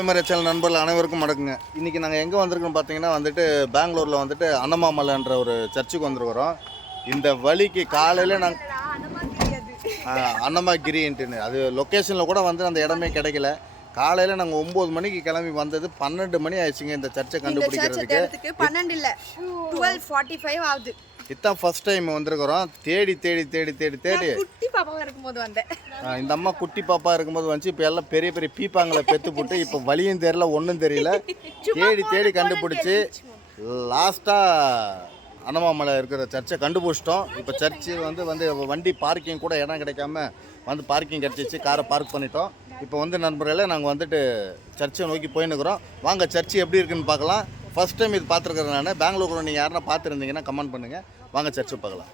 விமர்சல் நண்பர்கள் அனைவருக்கும் வணக்கங்க. இன்றைக்கி நாங்கள் எங்கே வந்திருக்கோம் பார்த்தீங்கன்னா வந்துட்டு பெங்களூரில் வந்துட்டு அன்னமாமலைன்ற ஒரு சர்ச்சுக்கு வந்திருக்கிறோம். இந்த வழிக்கு காலையில் நாங்கள் அன்னமாகிரின்ட்டுன்னு அது லொக்கேஷனில் கூட வந்து அந்த இடமே கிடைக்கல. காலையில் நாங்கள் ஒம்பது மணிக்கு கிளம்பி வந்தது பன்னெண்டு மணி ஆயிடுச்சுங்க இந்த சர்ச்சை கண்டுபிடிக்கிறதுக்கு. பன்னெண்டு இல்ல டுவெல் ஃபார்ட்டி ஃபைவ் ஆகுது. இதான் ஃபர்ஸ்ட் டைம் வந்திருக்கிறோம். தேடி தேடி தேடி தேடி தேடி. குட்டி பாப்பாவா இருக்கும்போது வந்தேன். இந்த அம்மா குட்டி பாப்பா இருக்கும்போது வந்துச்சு. இப்போ எல்லாம் பெரிய பெரிய பீப்பாங்களை பெத்து போட்டு இப்போ வழியும் தெரியல ஒன்றும் தெரியல. தேடி தேடி கண்டுபிடிச்சி. லாஸ்ட்டாக அன்னமாமலை இருக்கிற சர்ச்சை கண்டுபிடிச்சிட்டோம். இப்போ சர்ச்சு வந்து வந்து வண்டி பார்க்கிங் கூட இடம் கிடைக்காம வந்து பார்க்கிங் கிடச்சிச்சு. காரை பார்க் பண்ணிட்டோம். இப்போ வந்து நண்பர்களே நாங்கள் வந்துட்டு சர்ச்சை நோக்கி போயின்னுக்குறோம் வாங்க சர்ச்சு எப்படி இருக்குன்னு பார்க்கலாம். ஃபர்ஸ்ட் டைம் இது பார்த்துருக்குறேன் நான். பெங்களூரில் நீங்கள் யாருன்னா பார்த்துருந்தீங்கன்னா கமெண்ட் பண்ணுங்கள் வாங்க சர்ச்சை பார்க்கலாம்.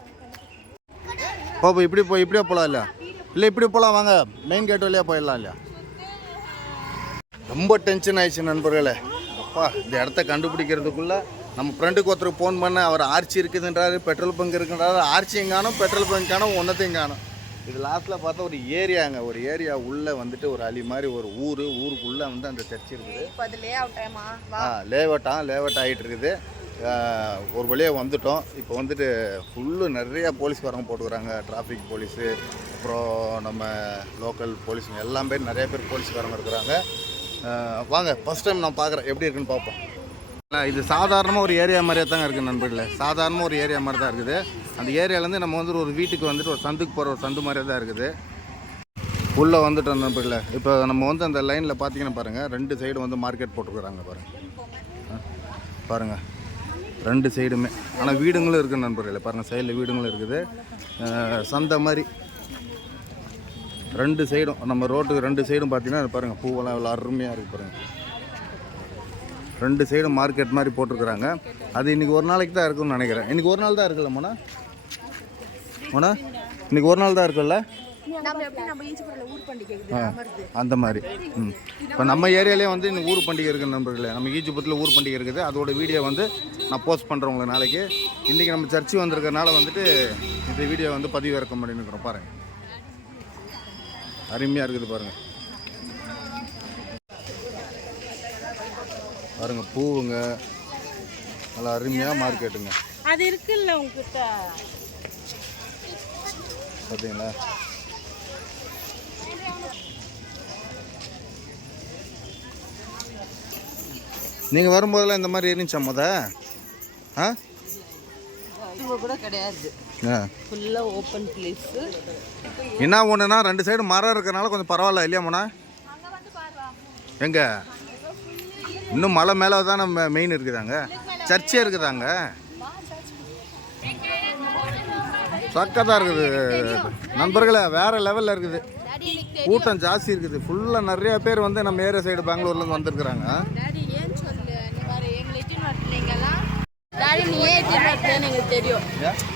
போப்போ இப்படி போய் இப்படியே போகலாம் இல்லையா? இல்லை இப்படி போகலாம் வாங்க. மெயின் கேட் வழியாக போயிடலாம் இல்லையா? ரொம்ப டென்ஷன் ஆயிடுச்சு நண்பர்களே. அப்பா இந்த இடத்த கண்டுபிடிக்கிறதுக்குள்ள நம்ம ஃப்ரெண்டுக்கு ஒருத்தருக்கு ஃபோன் பண்ண அவர் ஆர்ச்சி இருக்குதுன்றாரு பெட்ரோல் பங்க் இருக்குன்றாரு ஆர்ச்சியும் காணும் பெட்ரோல் பங்க் காணும் ஒன்றத்தையும் காணும். இது லாஸ்ட்டில் பார்த்தா ஒரு ஏரியாங்க ஒரு ஏரியா உள்ளே வந்துட்டு ஒரு அழி மாதிரி ஒரு ஊர் ஊருக்குள்ளே வந்து அந்த சர்ச் இருக்குது. லே அவுட் டைமா வா. ஆ லேவட்டாக லேவட் ஆகிட்டு இருக்குது. ஒரு வழியாக வந்துட்டோம். இப்போ வந்துட்டு ஃபுல்லு நிறையா போலீஸ்காரங்க போட்டுக்கிறாங்க. டிராஃபிக் போலீஸு அப்புறம் நம்ம லோக்கல் போலீஸுங்க எல்லாம் பேர் நிறைய பேர் போலீஸ்காரங்க இருக்கிறாங்க. வாங்க ஃபஸ்ட் டைம் நான் பார்க்குறேன் எப்படி இருக்குன்னு பார்ப்போம் இது சாதாரணமாக ஒரு ஏரியா மாதிரியே தாங்க இருக்குது நண்பர்களே. சாதாரணமாக ஒரு ஏரியா மாதிரி தான் இருக்குது. அந்த ஏரியாலேருந்து நம்ம வந்துட்டு ஒரு வீட்டுக்கு வந்துட்டு ஒரு சந்துக்கு போகிற ஒரு சந்து மாதிரியே தான் இருக்குது. உள்ளே வந்துட்டோம் நண்பர்களே. இப்போ நம்ம வந்து அந்த லைனில் பார்த்தீங்கன்னா பாருங்கள் ரெண்டு சைடு வந்து மார்க்கெட் போட்டுருக்குறாங்க பாருங்கள் பாருங்கள் ரெண்டு சைடுமே. ஆனால் வீடுங்களும் இருக்குது நண்பர்களே. பாருங்கள் சைடில் வீடுங்களும் இருக்குது. சந்தை மாதிரி ரெண்டு சைடும். நம்ம ரோட்டுக்கு ரெண்டு சைடும் பார்த்தீங்கன்னா பாருங்கள் பூவெல்லாம் இவ்வளோ அருமையாக இருக்குது பாருங்கள் ரெண்டு சைடும் மார்க்கெட் மாதிரி போட்டிருக்கிறாங்க. அது இன்றைக்கி ஒரு நாளைக்கு தான் இருக்குன்னு நினைக்கிறேன். இன்றைக்கி ஒரு நாள் தான் இருக்குல்ல மோனா? மோனா? இன்றைக்கி ஒரு நாள் தான் இருக்குல்ல? அந்த மாதிரி. ம். இப்போ நம்ம ஏரியாலே வந்து இன்னைக்கு ஊர் பண்டிகை இருக்குது நண்பர்களே. நம்ம ஈஜிபுரத்தில் ஊர் பண்டிகை இருக்குது. அதோட வீடியோ வந்து நான் போஸ்ட் பண்ணுறேன் உங்களுக்கு நாளைக்கு. இன்றைக்கி நம்ம சர்ச்சு வந்திருக்கறனால வந்துட்டு இந்த வீடியோ வந்து பதிவு இறக்கம் பண்ணிருக்கிறோம் பாருங்கள் அருமையாக இருக்குது பாருங்கள் பாருங்கள் பூவுங்க. நல்லா அருமையாக மார்க்கெட்டுங்க அது இருக்குல்ல உங்ககிட்ட? பார்த்தீங்களா? நீங்கள் வரும்போதெல்லாம் இந்த மாதிரி இருந்துச்சா முத? ஆ? கூட கிடையாது. ஃபுல்லாக ஓப்பன் பிளேஸு என்ன ஒன்றுனா ரெண்டு சைடு மரம் இருக்கறனால கொஞ்சம் பரவாயில்ல இல்லையா மோனா? எங்க? இன்னும் மலை மேலே தான் நம்ம மெயின் இருக்குதாங்க? சர்ச்சே இருக்குதாங்க? சக்கத்தான் இருக்குது. நண்பர்களே வேற லெவலில் இருக்குது. கூட்டம் ஜாஸ்தி இருக்குது. ஃபுல்லாக நிறைய பேர் வந்து நம்ம ஏரியா சைடு பெங்களூர்லேருந்து வந்திருக்கிறாங்க டாடி ஏன் சொல்லு நீ வர எங்களை எட்டின்னு வரலீங்கலாம் டாடி நீ ஏன் எட்டின்னு வரலன்னு எங்களுக்கு தெரியும்.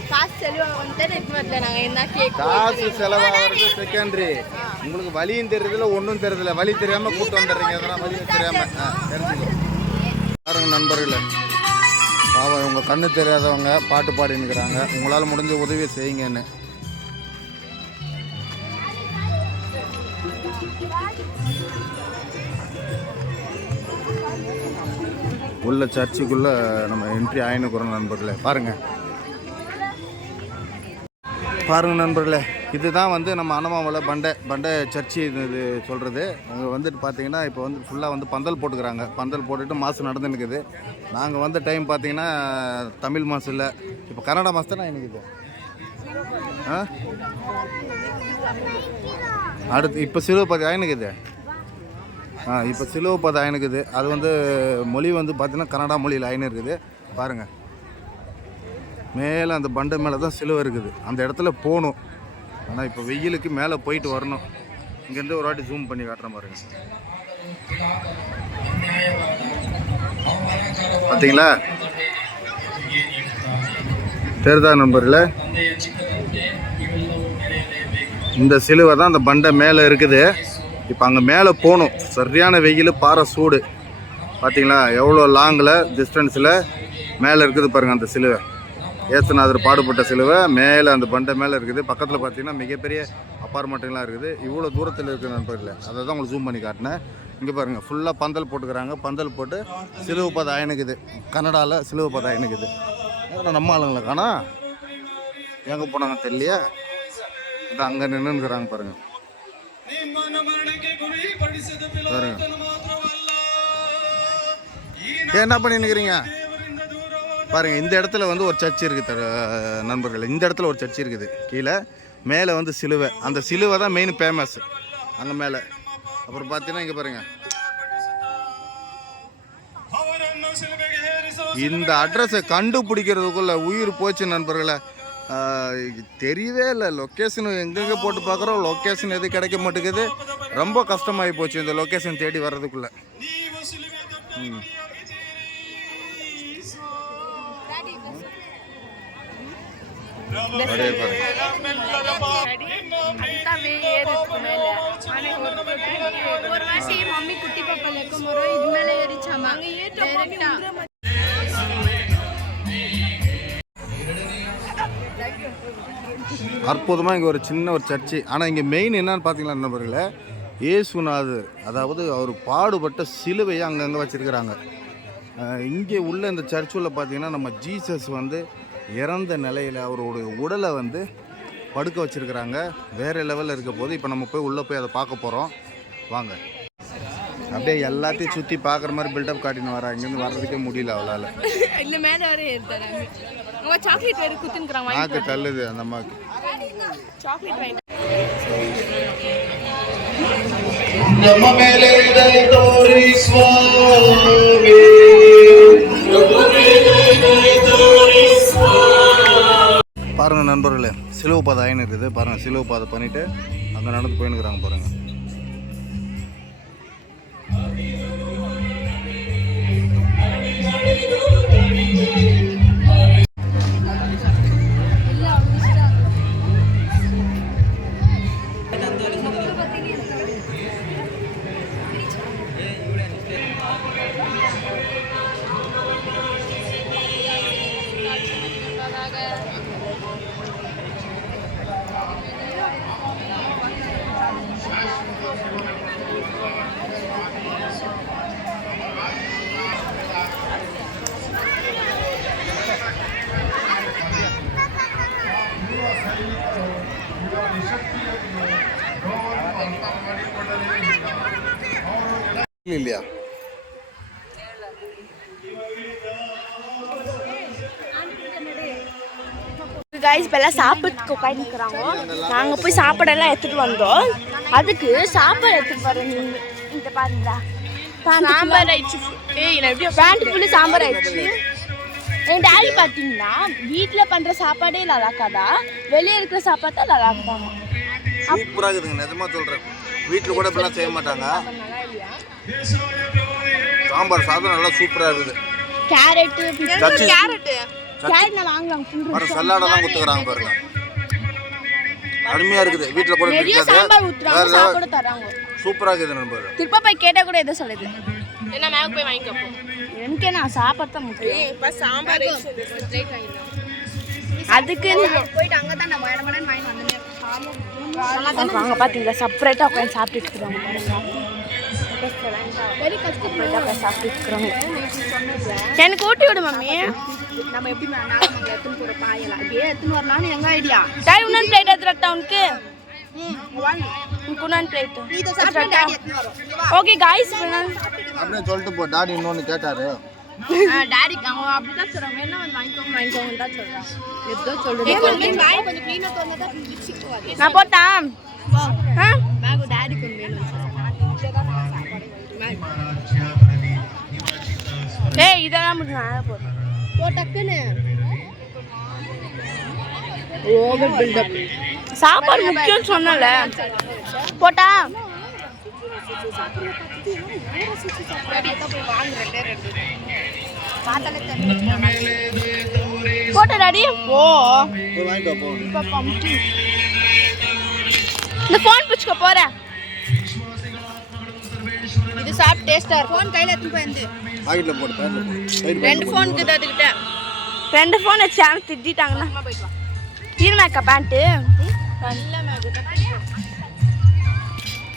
காசு செலவு வந்து எட்டின்னு வரல. நாங்கள் என்ன கேக் காசு செலவாகிறது செகண்டரி உங்களுக்கு வழியும் தெரியுதுல ஒன்றும் தெரியுதுல வழி தெரியாம கூட்டு வந்துடுறீங்க. அதெல்லாம் வழி தெரியாம. ஆ, தெரிஞ்சுக்கோ. நண்பர்களே. பாவம் உங்க கண்ணு தெரியாதவங்க பாட்டு பாடி நிற்கிறாங்க உங்களால் முடிஞ்ச உதவியை செய்யுங்கன்னு. உள்ள சர்ச்சுக்குள்ள நம்ம என்ட்ரி ஆயினுக்குறோம் நண்பர்களே. பாருங்க. பாருங்க நண்பர்களே இதுதான் வந்து நம்ம அன்னமாமலை பண்டை பண்டை சர்ச்சு இது சொல்கிறது அங்கே வந்துட்டு பார்த்தீங்கன்னா இப்போ வந்து ஃபுல்லாக வந்து பந்தல் போட்டுக்கிறாங்க. பந்தல் போட்டுட்டு மாதம் நடந்து நிற்குது நாங்கள் வந்த டைம் பார்த்தீங்கன்னா தமிழ் மாதம் இல்லை. இப்போ கன்னட மாதம் தான் எனக்கு ஆ? அடுத்து இப்போ சிலுவப்பதி ஆயினுக்குது. ஆ இப்போ சிலுவப்பதி ஆயினுக்குது. அது வந்து மொழி வந்து பார்த்தீங்கன்னா கன்னடா மொழியில் ஆயின்னு இருக்குது பாருங்கள் மேலே அந்த பண்டை மேலே தான் சிலுவை இருக்குது. அந்த இடத்துல போகணும். ஆனால் இப்போ வெயிலுக்கு மேலே போயிட்டு வரணும். இங்கேருந்து ஒரு வாட்டி ஜூம் பண்ணி காட்டுறேன் பாருங்க பார்த்தீங்களா? தெரிதா நம்பரில் இந்த சிலுவை தான் அந்த பண்டை மேலே இருக்குது. இப்போ அங்கே மேலே போகணும். சரியான வெயில் பாறை சூடு. பார்த்தீங்களா? எவ்வளோ லாங்கில் டிஸ்டன்ஸில் மேலே இருக்குது பாருங்கள் அந்த சிலுவை. ஏசுநாதர் பாடுபட்ட சிலுவை மேலே அந்த பண்டை மேலே இருக்குது. பக்கத்தில் பார்த்தீங்கன்னா மிகப்பெரிய அப்பார்ட்மெண்ட்டுலாம் இருக்குது. இவ்வளோ தூரத்தில் இருக்குது நண்பர்களே. அதை தான் உங்களுக்கு ஜூம் பண்ணி காட்டினேன். இங்கே பாருங்கள் ஃபுல்லாக பந்தல் போட்டுக்கிறாங்க. பந்தல் போட்டு சிலுவை பத அயனுக்குது. கன்னடாவில் சிலுவை பத அயனுக்குது. நம்ம ஆளுங்களை காணா? எங்கே போனாங்க தெரியலையா? இது அங்கே நின்றுக்கிறாங்க பாருங்கள் பாருங்க. ஏன் என்ன பண்ணி நிற்கிறீங்க பாருங்க இந்த இடத்துல வந்து ஒரு சர்ச் இருக்குது தர- இந்த இடத்துல ஒரு சர்ச் இருக்குது. கீழே மேலே வந்து சிலுவை. அந்த சிலுவை தான் மெயின் ஃபேமஸ் அங்கே மேலே. அப்புறம் பார்த்தீங்கன்னா இங்கே பாருங்க. இந்த அட்ரஸை கண்டுபிடிக்கிறதுக்குள்ள உயிர் போச்சு நண்பர்களை. தெரியவே இல்லை. லொக்கேஷன் எங்கெங்கே போட்டு பார்க்குறோம் லொக்கேஷன் எது கிடைக்க மாட்டேங்குது. ரொம்ப கஷ்டமாகி போச்சு இந்த லொக்கேஷன் தேடி வர்றதுக்குள்ள. ம். அப்படியே ஏறுறதுக்கு ஒரு வாட்டி- மம்மி குட்டி பாப்பா இருக்கும் போது இது ஏறிச்சாமா அற்புதமாக இங்கே ஒரு சின்ன ஒரு சர்ச்சு. ஆனால் இங்கே மெயின் என்னன்னு பார்த்தீங்களா நண்பர்களே இயேசுநாதர் அதாவது அவர் பாடுபட்ட சிலுவையை அங்கங்கே வச்சுருக்கிறாங்க. இங்கே உள்ள இந்த சர்ச்சுள்ள பார்த்தீங்கன்னா நம்ம ஜீசஸ் வந்து இறந்த நிலையில் அவருடைய உடலை வந்து படுக்க வச்சுருக்கிறாங்க வேறு லெவலில் இருக்க போது இப்போ நம்ம போய் உள்ளே போய் அதை பார்க்க போகிறோம் வாங்க அப்படியே எல்லாத்தையும் சுற்றி பார்க்குற மாதிரி பில்டப் காட்டின்னு வரா இங்கேருந்து வர்றதுக்கே முடியல அவளால் இல்ல மேல வர ஏறுறாங்க அவங்க சாக்லேட் வேற குத்துன்னுக்குறாங்க நாக்கு தள்ளுது அந்த அம்மாவுக்கு சாக்லேட் வாங்கி ನಮ್ಮ ಮೇಲೆ பாருங்கள் நண்பர்களே சிலுவை பாதை ஆயின்னு இருக்குது. பாருங்கள் சிலுவை பாதை பண்ணிவிட்டு அங்கே நடந்து போயின்னுக்குறாங்க பாருங்கள் கைஸ் இப்போ எல்லாம் சாப்பிட்டு உட்காந்துக்கிறாங்க நாங்கள் போய் சாப்பாடெல்லாம் எடுத்துட்டு வந்தோம். அதுக்கு சாப்பாடு எடுத்துட்டு வர இந்த பாருங்களா. சாம்பார் ஆயிடுச்சு. ஏய் நான் எப்படி பேண்ட் ஃபுல்லு சாம்பார் ஆயிடுச்சு. என் டாடி பார்த்தீங்கன்னா வீட்டில் பண்ணுற சாப்பாடே நல்லாக்காதா வெளியே இருக்கிற சாப்பாடு தான் நல்லாக்குதாங்க சூப்பராக இருக்குதுங்க. நிஜமா சொல்கிறேன் வீட்டில் கூட இப்படிலாம் செய்ய மாட்டாங்க. சாம்பார் சாதம் நல்லா சூப்பராக இருக்குது. கேரட்டு. கேரட்டு கேரட் நான் வாங்கலாம் ஃபுல் பாருங்க சல்லாடெல்லாம் கொடுத்துக்கிறாங்க பாருங்க. அருமையாக இருக்குது. வீட்டில் கூட நிறைய சாம்பார் ஊத்துறாங்க. சாப்பாடு தராங்க. சூப்பராக இருக்குது நண்பர் திருப்ப போய் கேட்டா கூட எதை சொல்லுது? என்ன மேல போய் வாங்கிக்கப்போ எனக்கு நான் சாப்பாடு தான் முக்கியம் இப்ப சாம்பார் அதுக்கு போயிட்டு அங்க தான் நம்ம இடம் இடம் வாங்கி வந்தேன். வாங்க பாத்தீங்களா? செப்பரேட்டா உட்காந்து சாப்பிட்டு இருக்கிறாங்க வெரி கஷ்டப்பட்டு சாப்பிட்டு இருக்கிறாங்க. எனக்கு ஊட்டி விடு மம்மி. நம்ம எப்படி நாகமங்கலம் எடுத்துன்னு போற பாயலாம் அப்படியே எடுத்துன்னு வரலாம்னு எங்க ஐடியா டாய் இன்னொரு பிளேட் எடுத்துறட்டா உனக்கு ஓகே காய்ஸ் அப்படியே சொல்லிட்டு போ. டாடி இன்னொன்று கேட்டாரு. டாடிக்கு அவன் அப்படிதான் சொல்றான். வேணா வந்து வாங்கிக்கோங்க. வாங்கிக்கோங்க தான் சொல்றான். ஏதோ சொல்றேன். கொஞ்சம் க்ளீனா தோணுதா நான் போட்டா பேக் டாடி கொஞ்சம் வேணும் ஏய் இதெல்லாம் மட்டும் நான் போடுறேன். சாப்பாடு முக்கியம் சொன்னல. போட்டா. போட்ட டாடி ஓ போய் வாங்கிட்டு வா, போ. இந்த ஃபோன் பிடிச்சுக்க போறேன். சாப்பிட்டு டேஸ்டா இருக்கும். ஃபோன் கையில எடுத்து போயிருந்து பாக்கெட்டில் போட்டு ரெண்டு ஃபோன் கிட்ட அதுக்கிட்ட ரெண்டு ஃபோன் வச்சு யாரும் திட்டாங்கன்னா ஈரமாக்கா பேண்ட்டு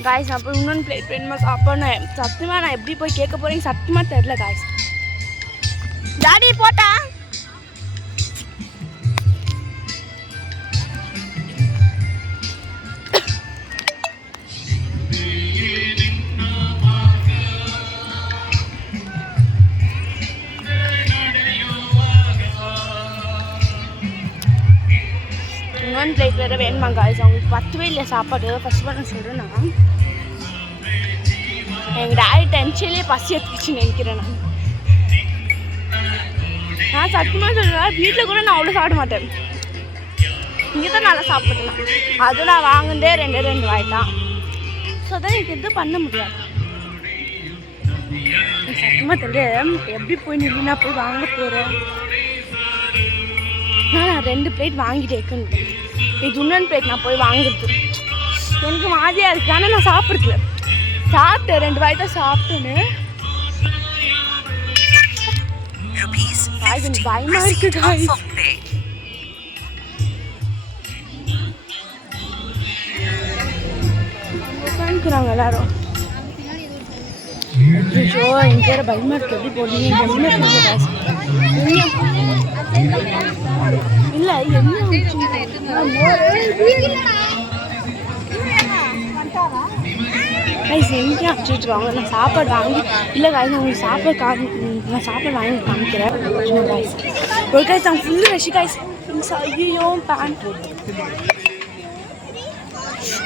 காய்ஸ் நான் போய் இன்னொன்று பிளேட் வேணுமா சாப்பிடணும். சத்தியமாக நான் எப்படி போய் கேட்க போகிறேன் சத்தியமாக தெரில காய்ஸ் டாடி போட்டா? வேறு வேணுமா காய்ஸ் அவங்களுக்கு பத்துவே இல்லை சாப்பாடு? ஃபர்ஸ்ட் நான் சொல்கிறேன்னா எங்கள் டாடி டென்ஷன்லேயே பசி எடுத்துக்கிச்சு நினைக்கிறேன் நான். நான் சத்தியமாக சொல்கிறேன் வீட்டில் கூட நான் அவ்வளோ சாப்பிட மாட்டேன். இங்கே தான் நல்லா சாப்பிட்றேன் அது நான் வாங்குனதே ரெண்டு ரெண்டு வாய்ட்டான் ஸோ தான் எனக்கு எதுவும் பண்ண முடியாது. சத்தியமாக தெரியல எப்படி போய் நின்று போய் வாங்க போகிறேன் நான் ரெண்டு பிளேட் வாங்கிட்டு இருக்கேன் இது இன்னொன்று பிளேட் நான் போய் வாங்குறது. எனக்கு மாதிரியாக இருக்குது ஆனால் நான் சாப்பிட்றதுல. சாப்பிட்டேன். ரெண்டு வாய் தான் சாப்பிட்டேன்னு. காய்ஸ், பயமாக இருக்குது இருக்கு உட்காந்துக்கிறாங்க எல்லாரும். ஐயோ எங்க பயமாக பயமா இருக்கு. எப்படி போடுறீங்க? என்ன இல்ல என்ன கைஸ் எங்கே அடிச்சுட்ருக்காங்க நான் சாப்பாடு வாங்கி இல்லை காய்ஸ் உங்களுக்கு சாப்பாடு காமி நான் சாப்பாடு வாங்கி காமிக்கிறேன். காய்ஸ் ஒரு காய்ஸ் நான் ஃபுல்லு ரஷ் காய்ஸ் ஐயோ பேண்ட்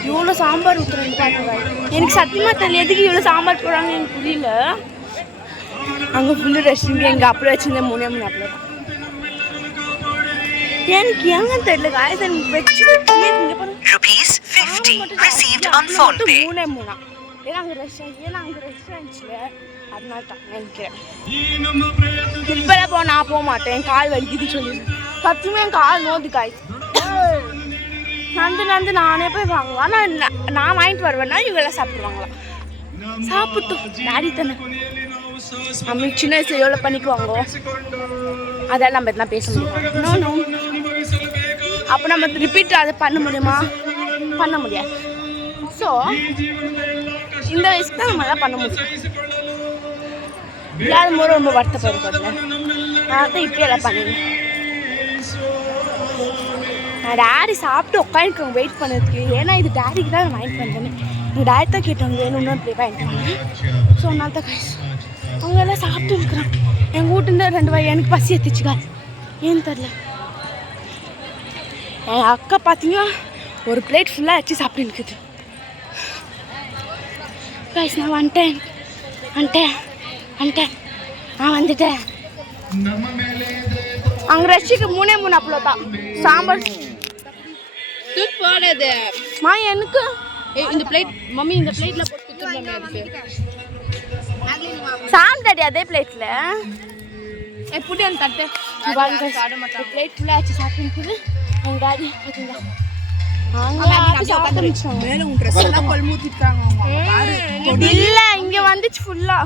இவ்வளோ சாம்பார் ஊற்றுறேன் எனக்கு சத்தியமாக தெரியல எதுக்கு இவ்வளோ சாம்பார் போடுறாங்க எனக்கு புரியல. அங்கே ஃபுல்லு ரெஸ்டிங்க எங்கள் அப்படி வச்சிருந்தேன் மூணே மூணு அப்படி எனக்கு ஏங்க தெரியல காய்ஸ் எனக்கு வச்சு இங்கே பாருங்க Rupees 50 received on அதுல phone மட்டும் pay. மூணே மூணா. ஏன்னா அங்கே ரெஸ்டாரண்ட் ஏன்னா அங்கே ரெஸ்டாரண்ட்ஸில் அதனால தான் நினைக்கிறேன். போ நான் போக மாட்டேன். கால் வலிக்குதுன்னு சொல்லி சத்தியமே என் கால் நோது நந்து நந்து நானே போய் வாங்குவேன் ஆனால் நான் நான் வாங்கிட்டு வருவேன்னா இவங்களாம் சாப்பிடுவாங்களா? சாப்பிட்டோம். டாடி தானே. நம்ம சின்ன வயசுல எவ்வளோ பண்ணிக்குவாங்க? அதெல்லாம் நம்ம எதனா பேச முடியும்? அப்போ நம்ம ரிப்பீட் அதை பண்ண முடியுமா? பண்ண முடியாது. ஸோ இந்த வயசுக்கு தான் நம்மளால் பண்ண முடியும். இல்லாத போது ரொம்ப வருத்தப்படுறதில்ல நான் தான் இப்போ எல்லாம் பண்ணிடுவேன் நான் டேடி சாப்பிட்டு உட்காந்துருக்கோங்க வெயிட் பண்ணதுக்கு. ஏன்னா இது டேடிக்கு தான் நான் வாங்கிட்டு வந்தேன் எங்கள் டேடி தான் கேட்டவங்க வேணும்னு அப்படி வாங்கிட்டு வந்தேன் ஸோ நான் தான் அவங்க எல்லாம் சாப்பிட்டு இருக்கிறான் எங்கள் வீட்டுலேருந்து ரெண்டு வாய் எனக்கு பசி எடுத்துச்சுக்கா. ஏன்னு தெரில என் அக்கா பார்த்தீங்கன்னா ஒரு பிளேட் ஃபுல்லாக வச்சு சாப்பிட்டு இருக்குது. கைஸ் நான் வந்துட்டேன். வந்துட்டேன். வந்துட்டேன். நான் வந்துட்டேன். அங்கே ரஷ்ஷுக்கு மூணே மூணு அவ்வளோ தான் சாம்பார். போடாது மா எனக்கு? இந்த பிளேட் மம்மி இந்த பிளேட்ல போட்டு அதுக்கு சாப்பிட்டாடி அதே பிளேட்டில் ஏய் புடி அந்த தட்டு. பிளேட் ஃபுல்லாக வச்சு சாப்பிட்டு எங்கள் டாடி கொல்மூத்திட்டாங்க இல்ல இங்க வந்துச்சு ஃபுல்லா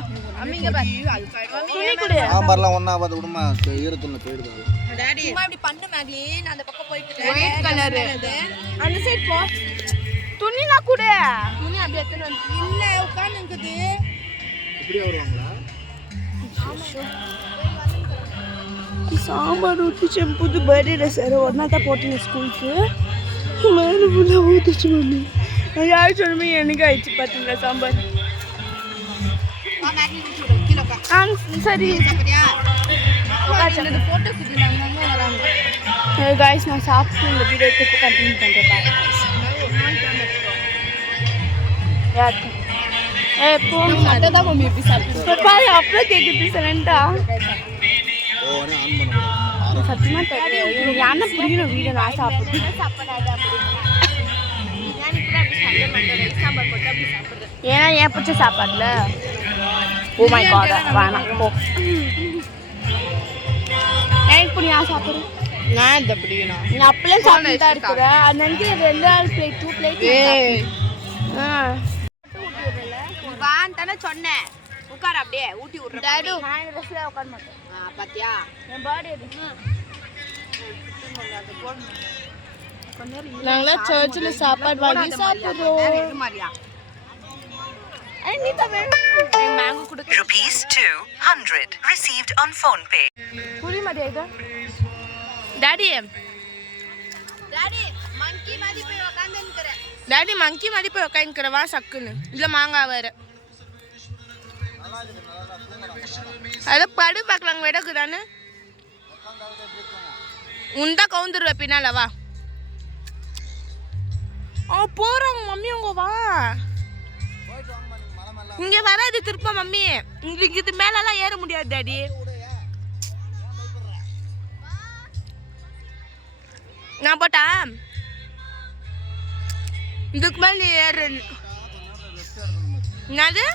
துணி சாம்பார்லாம் பார்த்து விடுமா ஈரத்துள்ள போயிடுது டாடி சும்மா இப்படி பண்ணு மேக்லி நான் அந்த பக்கம் போயிட்டு ஒயிட் கலர் அந்த சைடு போ துணினா கொடு துணி அப்படியே எத்தனை வந்து இல்ல உட்கார்ந்து இருக்குது இப்படியே வருவாங்களா சாம்பார் ஊற்றிச்சு புது பர்த்டே ட்ரெஸ் வேறு ஒரு நாள் தான் போட்டேன் ஸ்கூலுக்கு மேலே ஃபுல்லாக ஊற்றிச்சு மம்மி. யாரும் சொல்லுமே எனக்கு ஆயிடுச்சு பார்த்தீங்களா சாம்பார்? ஆ சரி. போட்டோ காய்ஸ் நான் சாப்பிட்டு இந்த வீடியோ திருப்பி கண்டினியூ பண்ணுறேன் யாருக்கு ஏ போ அட்டை தான் மம்மி எப்படி சாப்பிட்டு பாரு அப்படியே கேட்குது சரண்டா ஓனே ஆன் பண்ண சத்தியமா தெரியல எனக்கு என்ன புரியணும் வீடியோ நான் சாப்பிடுறேன். ஏன்னா ஏன் பிடிச்ச சாப்பாடுல? ஓ மை காட் வேணாம் போ. எனக்கு புரியும் நான் சாப்பிட்றேன் நான் இந்த பிடிக்கணும். நீ அப்பளே சாப்பிட்டு தான் இருக்கிற. அது நினைக்கிறேன் ரெண்டு நாள் பிளேட் டூ பிளேட் ஆ. வான் தானே சொன்னேன். உட்கார அப்படியே ஊட்டி விடுறேன் நான் ட்ரெஸ்ல உட்கார மாட்டேன். பாத்தியா? என் பர்த்டே நாங்களாம் சர்ச்சில் சாப்பாடு வாங்கி சாப்பிடுறோம். மாதிரியா மேங்கோ கொடுக்க Rupees 200 received on phone pay. புரிய மாட்டேங்குது டாடி மங்கி மாதிரி போய் உட்காந்துக்கிறவா சக்குன்னு. இல்லை மாங்காய் வேற. அதை படு பார்க்கலாங்க விடக்கு தானே உண்டா கவுந்துருவ பின்னால வா ஆ போகிறாங்க மம்மி உங்க வா இங்கே வராது திருப்ப மம்மி இங்க இது மேலெல்லாம் ஏற முடியாது டாடி நான் போட்டா இதுக்கு மேலே ஏறு என்னது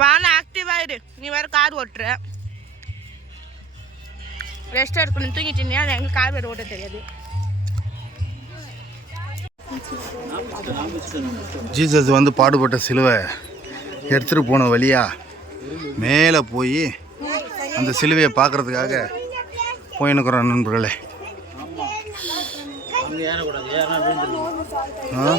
வான ஆக்டிவா இரு. நீ வேற கார் ஓட்டுற. ரெஸ்ட் எடுக்கணும் தூங்கிட்டு இருந்தியா? எங்களுக்கு கார் வேற ஓட்ட தெரியாது. ஜீசஸ் வந்து பாடுபட்ட சிலுவை எடுத்துகிட்டு போன வழியா மேலே போய் அந்த சிலுவையை பார்க்கறதுக்காக போயின்னுக்குறோம் நண்பர்களே. ஆ?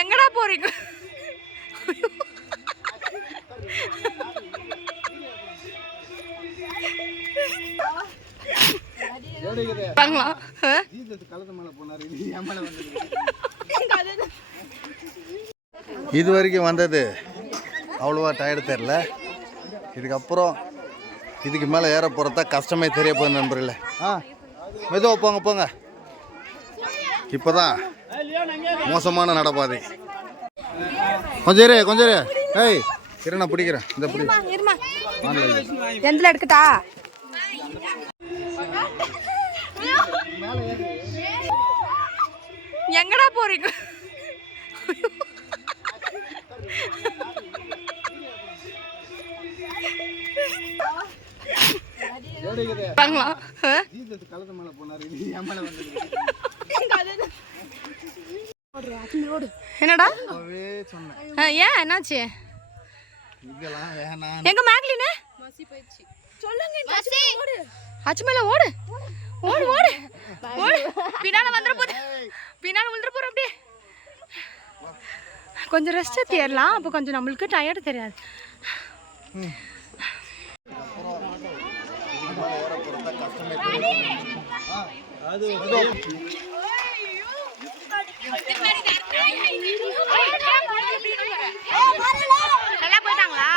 எங்கடா போறீங்க? இது வரைக்கும் வந்தது அவ்வளோவா டயர்டு தெரில இதுக்கப்புறம் இதுக்கு மேலே ஏற போகிறதா கஷ்டமே தெரிய போகுது நண்பர்களே. ஆ மெதுவாக போங்க போங்க. இப்போ தான் மோசமான நடப்பாதை. கொஞ்சம் இரு கொஞ்சம் இரு. ஏய் இரு நான் பிடிக்கிறேன். இந்த பிடி. எந்தில் எடுக்கட்டா? எங்கடா போறீங்க? வாங்கலாம். ஆ? என்னடா? ஏன்? என்னாச்சு? எங்க மேக்லினு? சொல்லுங்க அச்சு மேல ஓடு. ஓடு ஓடு. ஓடு. பின்னால வந்துட போகுது பின்னால விழுந்துட போற அப்படியே. கொஞ்சம் ரெஸ்ட் தேரலாம் அப்போ கொஞ்சம் நம்மளுக்கு டயர்டு தெரியாது. நல்லா போயிட்டாங்களா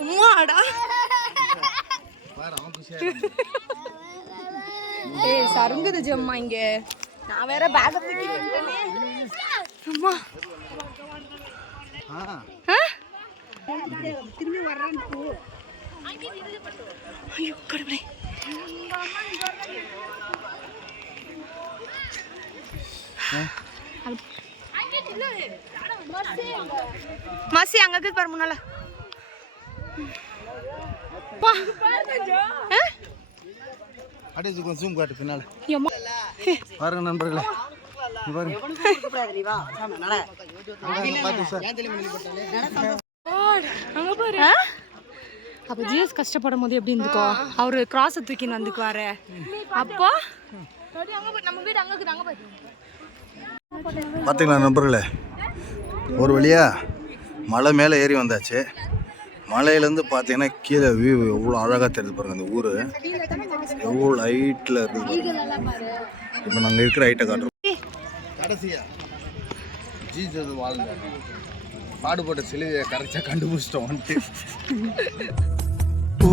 அம்மாடா ஏய் சருங்குது ஜம்மா இங்க நான் வேற பேக் தூக்கி வந்துட்டேனே அம்மா ஐயோ கடவுளே. மசி அங்க இருக்குது பாரு முன்னால கொஞ்சம் ஜூம் காட்டு பின்னால் எம்மா. பாருங்க நண்பர்களே? அப்போ ஜிஎஸ் கஷ்டப்படும் போது எப்படி இருந்துக்கோ அவரு கிராஸ் தூக்கின்னு வந்துக்குவாரு அப்போ பார்த்தீங்களா நண்பர்களே ஒரு வழியா மலை மேலே ஏறி வந்தாச்சு. மலையிலேருந்து பார்த்தீங்கன்னா கீழே வியூ எவ்வளோ அழகாக தெரியுது பாருங்க அந்த ஊர். எவ்வளோ ஹைட்டில் இருக்குது இப்போ நாங்கள் இருக்கிற ஹைட்டை காட்டுறோம். கடைசியா? ஜீசஸ் வாழ்ந்த பாடுபட்ட சிலுவையை கரெக்டாக கண்டுபிடிச்சிட்டோம் வந்துட்டு.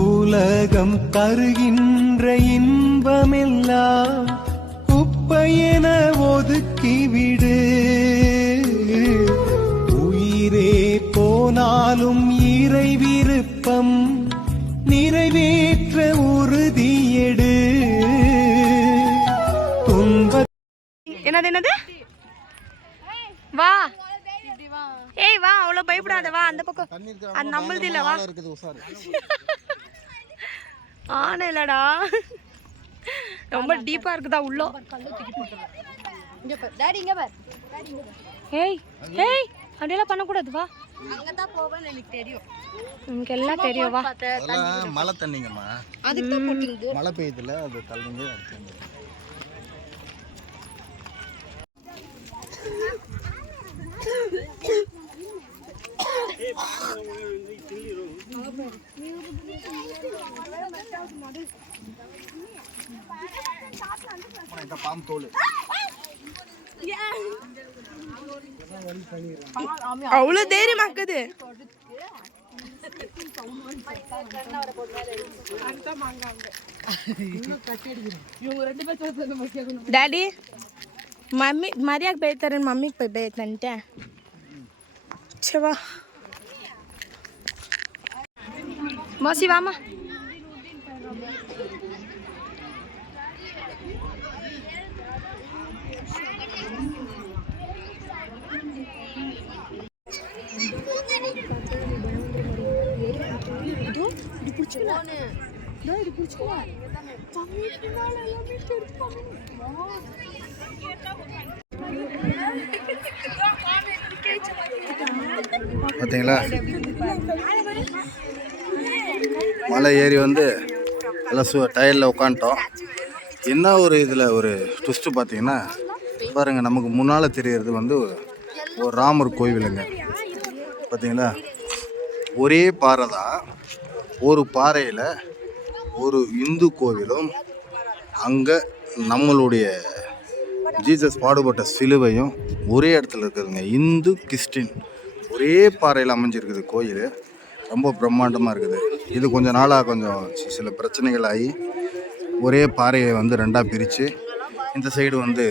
உலகம் தருகின்ற இன்பமெல்லாம் குப்பையென ஒதுக்கிவிடு போனாலும் இறை விருப்பம் நிறைவேற்ற உறுதியெடு. துன்ப என்னது என்னது? வா. ஏய் வா அவ்வளோ பயப்படாத வா அந்த பக்கம். அது நம்மளது இல்ல வா. ஆன இல்லடா. ரொம்ப டீப்பா இருக்குதா உள்ளோ? டாடி இங்க பார். ஏய் ஏய் அப்படியெல்லாம் பண்ணக்கூடாது வா. அங்கதான் போவேன்னு எனக்கு தெரியும். எல்லாம் தெரியும் வா. அதெல்லாம் மழை தண்ணிங்கம்மா. அதுக்கு தான் போட்டிங்க மழை பெய்யுதுல அது தள்ளுங்க அது பாம்பு தோல். அவ்வளோ தைரியமாக்குது డాడీ మమ్మీ మరియాకు పెడతారని మమ్మీకి పోయి పెడతాంటే చెవా பிடிச்சிக்கலாம் பார்த்தீங்களா மலை ஏறி வந்து எல்லாம் சு டயரில் உட்காந்துட்டோம் என்ன ஒரு இதில் ஒரு ட்விஸ்ட்டு பார்த்தீங்கன்னா பாருங்கள் நமக்கு முன்னால் தெரிகிறது வந்து ஒரு ராமர் கோவிலுங்க பார்த்தீங்களா ஒரே பாறை தான் ஒரு பாறையில் ஒரு இந்து கோவிலும் அங்கே நம்மளுடைய ஜீசஸ் பாடுபட்ட சிலுவையும் ஒரே இடத்துல இருக்குதுங்க. இந்து கிறிஸ்டின் ஒரே பாறையில் அமைஞ்சிருக்குது கோயில். ரொம்ப பிரம்மாண்டமாக இருக்குது. இது கொஞ்சம் நாளாக கொஞ்சம் சில பிரச்சனைகள் ஆகி ஒரே பாறையை வந்து ரெண்டாக பிரித்து இந்த சைடு வந்து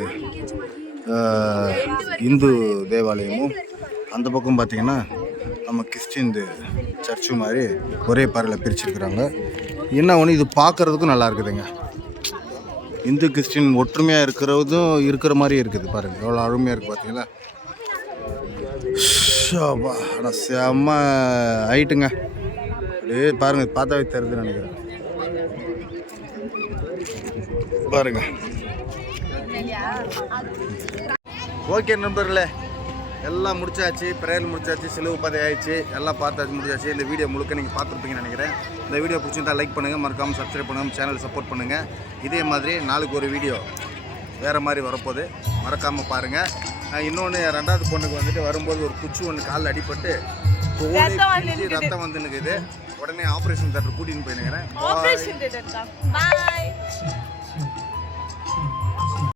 இந்து தேவாலயமும் அந்த பக்கம் பார்த்திங்கன்னா நம்ம கிறிஸ்டின் சர்ச்சு மாதிரி ஒரே பாறையில் பிரிச்சிருக்கிறாங்க. என்ன ஒன்று இது பார்க்குறதுக்கும் நல்லா இருக்குதுங்க. இந்து கிறிஸ்டின் ஒற்றுமையாக இருக்கிறதும் இருக்கிற மாதிரி இருக்குது பாருங்கள் எவ்வளோ அருமையாக இருக்குது பார்த்தீங்களா ஷாபா ஆனால் செம்ம ஹைட்டுங்க அப்படியே பாருங்கள் பார்த்தாவே தெரியுதுன்னு நினைக்கிறேன். பாருங்க. ஓகே நண்பர்களே எல்லாம் முடிச்சாச்சு ப்ரேயர் முடிச்சாச்சு சிலுவை பதை ஆயிடுச்சு எல்லாம் பார்த்தாச்சு முடிச்சாச்சு இந்த வீடியோ முழுக்க நீங்கள் பார்த்துருப்பீங்கன்னு நினைக்கிறேன். இந்த வீடியோ பிடிச்சிருந்தா லைக் பண்ணுங்கள் மறக்காமல் சப்ஸ்கிரைப் பண்ணுங்கள் சேனல் சப்போர்ட் பண்ணுங்கள் இதே மாதிரி நாளைக்கு ஒரு வீடியோ வேறு மாதிரி வரப்போகுது. மறக்காமல் பாருங்கள் இன்னொன்று ரெண்டாவது பொண்ணுக்கு வந்துட்டு வரும்போது ஒரு குச்சி ஒன்று காலில் அடிபட்டு ரத்தம் வந்து நிற்குது உடனே ஆப்ரேஷன் தேட்டர் கூட்டின்னு போயினுக்கிறேன் ஆப்ரேஷன் பாய்